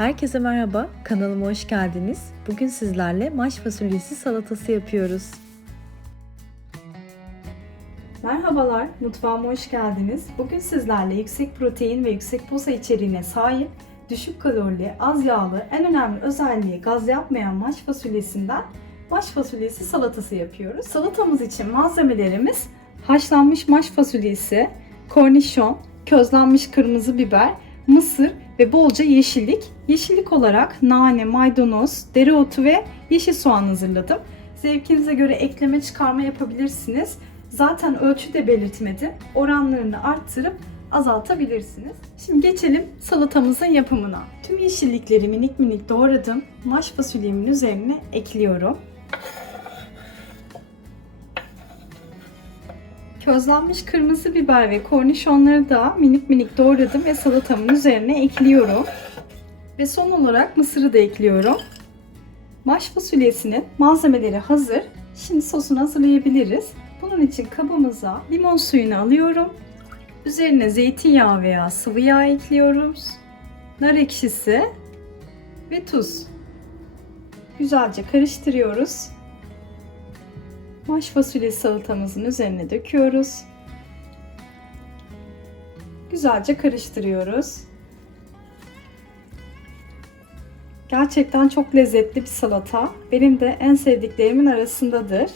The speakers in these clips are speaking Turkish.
Herkese merhaba, kanalıma hoş geldiniz. Bugün sizlerle maş fasulyesi salatası yapıyoruz. Merhabalar, mutfağıma hoş geldiniz. Bugün sizlerle yüksek protein ve yüksek posa içeriğine sahip, düşük kalorili, az yağlı, en önemli özelliği gaz yapmayan maş fasulyesinden maş fasulyesi salatası yapıyoruz. Salatamız için malzemelerimiz haşlanmış maş fasulyesi, kornişon, közlenmiş kırmızı biber, mısır ve bolca yeşillik. Yeşillik olarak nane, maydanoz, dereotu ve yeşil soğan hazırladım. Zevkinize göre ekleme çıkarma yapabilirsiniz. Zaten ölçü de belirtmedim. Oranlarını arttırıp azaltabilirsiniz. Şimdi geçelim salatamızın yapımına. Tüm yeşillikleri minik minik doğradım. Maş fasulyemin üzerine ekliyorum. Közlenmiş kırmızı biber ve kornişonları da minik minik doğradım ve salatamın üzerine ekliyorum. Ve son olarak mısırı da ekliyorum. Maş fasulyesinin malzemeleri hazır. Şimdi sosunu hazırlayabiliriz. Bunun için kabımıza limon suyunu alıyorum. Üzerine zeytinyağı veya sıvı yağ ekliyoruz. Nar ekşisi ve tuz. Güzelce karıştırıyoruz. Maş fasulyesi salatamızın üzerine döküyoruz. Güzelce karıştırıyoruz. Gerçekten çok lezzetli bir salata. Benim de en sevdiklerimin arasındadır.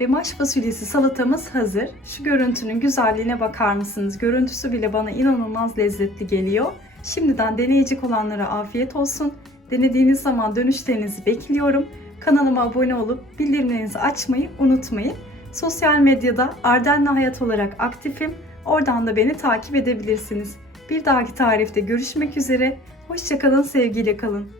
Ve maş fasulyesi salatamız hazır. Şu görüntünün güzelliğine bakar mısınız? Görüntüsü bile bana inanılmaz lezzetli geliyor. Şimdiden deneyecek olanlara afiyet olsun. Denediğiniz zaman dönüşlerinizi bekliyorum. Kanalıma abone olup bildirimlerinizi açmayı unutmayın. Sosyal medyada Ardenli Hayat olarak aktifim. Oradan da beni takip edebilirsiniz. Bir dahaki tarifte görüşmek üzere. Hoşçakalın, sevgiyle kalın.